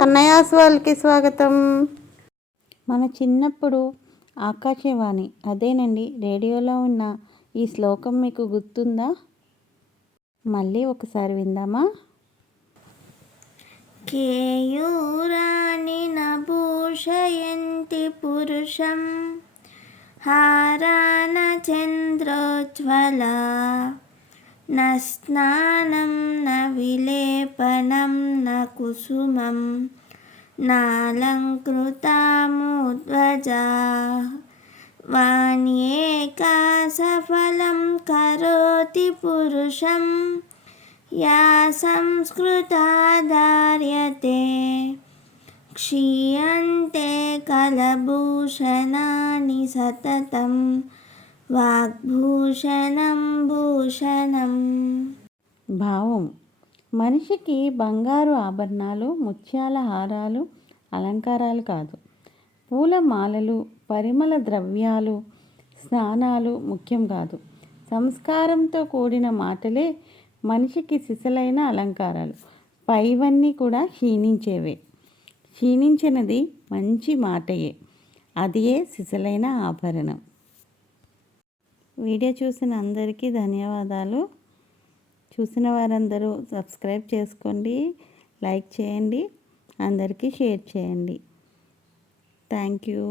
కన్నయాస్ వాళ్ళకి స్వాగతం. మన చిన్నప్పుడు ఆకాశవాణి అదేనండి రేడియోలో ఉన్న ఈ శ్లోకం మీకు గుర్తుందా? మళ్ళీ ఒకసారి విందామా? కేయూరాని నభూషయంతి పురుషం హారాన చంద్రోజ్వల నస్నానం న విలేపనం న कुसुमं नालङ्कृतामुद्वजा वाण्येका सफलं करोति पुरुषं या संस्कृता धार्यते क्षीयन्ते कलभूषणानि सततं वाग्भूषणं भूषणं భావం మనిషికి బంగారు ఆభరణాలు ముత్యాల హారాలు అలంకారాలు కాదు. పూల మాలలు పరిమళ ద్రవ్యాలు స్నానాలు ముఖ్యం కాదు. సంస్కారంతో కూడిన మాటలే మనిషికి సిసలైన అలంకారాలు. పైవన్నీ కూడా క్షీణించేవే. క్షీణించినది మంచి మాటయే. అదియే సిసలైన ఆభరణం. వీడియో చూసిన అందరికీ ధన్యవాదాలు. చూసిన వారందరూ సబ్స్క్రైబ్ చేసుకోండి లైక్ చేయండి అందరికీ షేర్ చేయండి. Thank you.